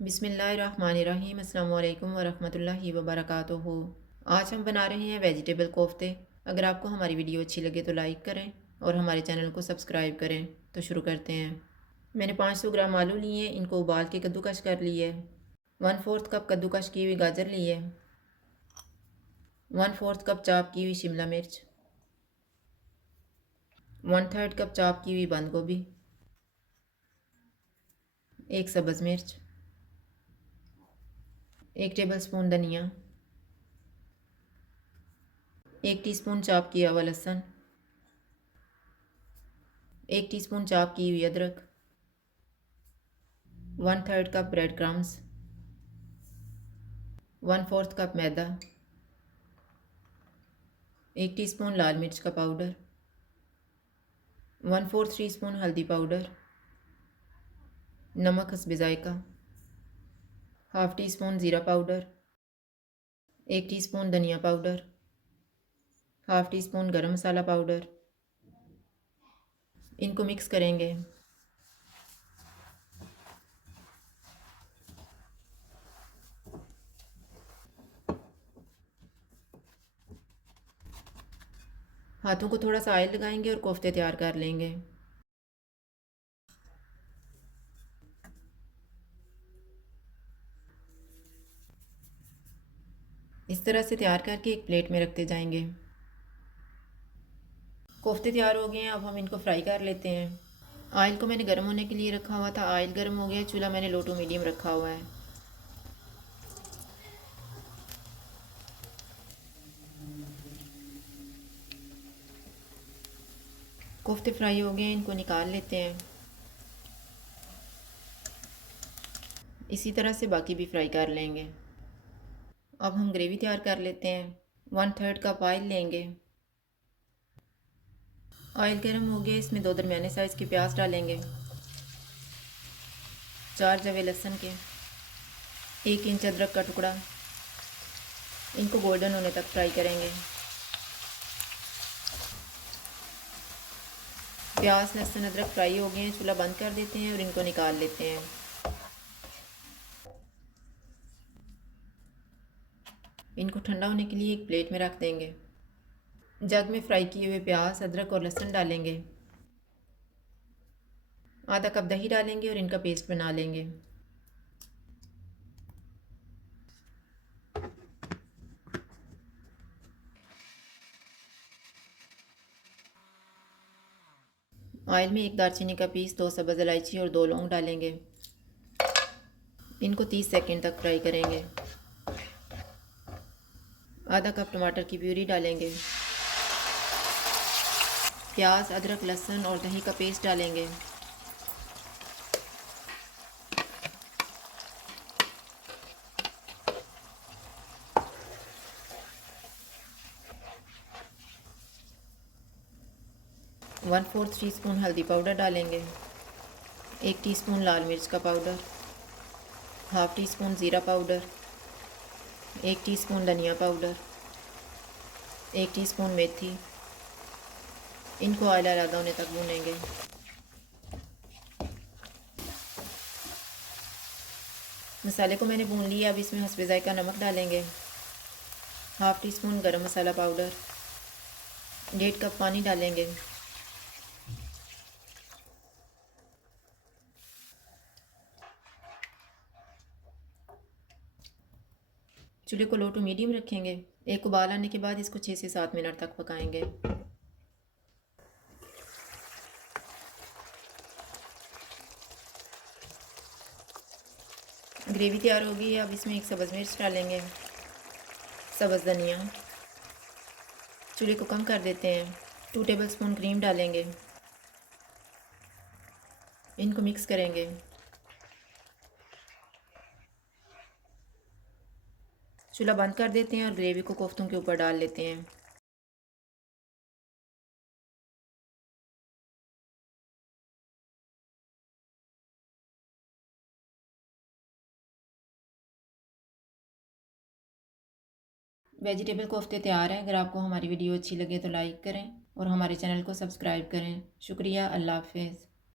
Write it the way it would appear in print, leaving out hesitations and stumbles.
बिस्मिल्लाहिर्रहमानिर्रहीम अस्सलाम वालेकुम वरहमतुल्लाहि वबरकातुहू। आज हम बना रहे हैं वेजिटेबल कोफ्ते। अगर आपको हमारी वीडियो अच्छी लगे तो लाइक करें और हमारे चैनल को सब्सक्राइब करें। तो शुरू करते हैं। मैंने 500 ग्राम आलू लिए, इनको उबाल के कद्दूकश कर लिए। 1/4 कप कद्दूकश की हुई गाजर लिए। 1/4 कप चॉप की हुई शिमला मिर्च। 1/3 कप चॉप की हुई बंद गोभी। 1 सब्ज़ मिर्च। 1 टेबल स्पून धनिया। 1 टीस्पून चॉप किया हुआ लहसुन। 1 टीस्पून चॉप की हुई अदरक। 1/3 कप ब्रेड क्रम्स। 1/4 कप मैदा। 1 टीस्पून लाल मिर्च का पाउडर। 1/4 टीस्पून हल्दी पाउडर। नमक हस्बे जायका। हाफ़ टी स्पून ज़ीरा पाउडर। 1 टीस्पून धनिया पाउडर। हाफ़ टी स्पून गरम मसाला पाउडर। इनको मिक्स करेंगे। हाथों को थोड़ा सा ऑयल लगाएंगे और कोफ्ते तैयार कर लेंगे। इस तरह से तैयार करके एक प्लेट में रखते जाएंगे। कोफ्ते तैयार हो गए हैं, अब हम इनको फ्राई कर लेते हैं। ऑयल को मैंने गर्म होने के लिए रखा हुआ था। ऑयल गर्म हो गया। चूल्हा मैंने लो टू मीडियम रखा हुआ है। कोफ्ते फ्राई हो गए हैं, इनको निकाल लेते हैं। इसी तरह से बाकी भी फ्राई कर लेंगे। अब हम ग्रेवी तैयार कर लेते हैं। 1/3 कप ऑयल लेंगे। ऑयल गर्म हो गया, इसमें 2 दरमियाने साइज़ के प्याज डालेंगे। 4 जवे लहसुन के। 1 इंच अदरक का टुकड़ा। इनको गोल्डन होने तक फ्राई करेंगे। प्याज लहसुन अदरक फ्राई हो गए हैं, चूल्हा बंद कर देते हैं और इनको निकाल लेते हैं। इनको ठंडा होने के लिए एक प्लेट में रख देंगे। जग में फ्राई किए हुए प्याज अदरक और लहसुन डालेंगे। आधा कप दही डालेंगे और इनका पेस्ट बना लेंगे। ऑयल में 1 दालचीनी का पीस, 2 सब्ज़ इलायची और 2 लौंग डालेंगे। इनको 30 सेकंड तक फ्राई करेंगे। आधा कप टमाटर की प्यूरी डालेंगे। प्याज अदरक लहसुन और दही का पेस्ट डालेंगे। वन फोर्थ टी स्पून हल्दी पाउडर डालेंगे। 1 टीस्पून लाल मिर्च का पाउडर। हाफ़ टी स्पून ज़ीरा पाउडर। 1 टीस्पून धनिया पाउडर। 1 टीस्पून मेथी। इनको ऑयल अलग होने तक भूनेंगे। मसाले को मैंने भून लिया। अब इसमें हस्बे जायका नमक डालेंगे। हाफ़ टी स्पून गरम मसाला पाउडर। 1.5 कप पानी डालेंगे। चूल्हे को लो टू मीडियम रखेंगे। एक उबाल आने के बाद इसको 6 से 7 मिनट तक पकाएंगे। ग्रेवी तैयार हो गई है। अब इसमें 1 सब्ज़ मिर्च डालेंगे। सब्ज़ धनिया। चूल्हे को कम कर देते हैं। 2 टेबल स्पून क्रीम डालेंगे। इनको मिक्स करेंगे। चूल्हा बंद कर देते हैं और ग्रेवी को कोफ्तों के ऊपर डाल लेते हैं। वेजिटेबल कोफ्ते तैयार हैं। अगर आपको हमारी वीडियो अच्छी लगे तो लाइक करें और हमारे चैनल को सब्सक्राइब करें। शुक्रिया। अल्लाह हाफ़िज़।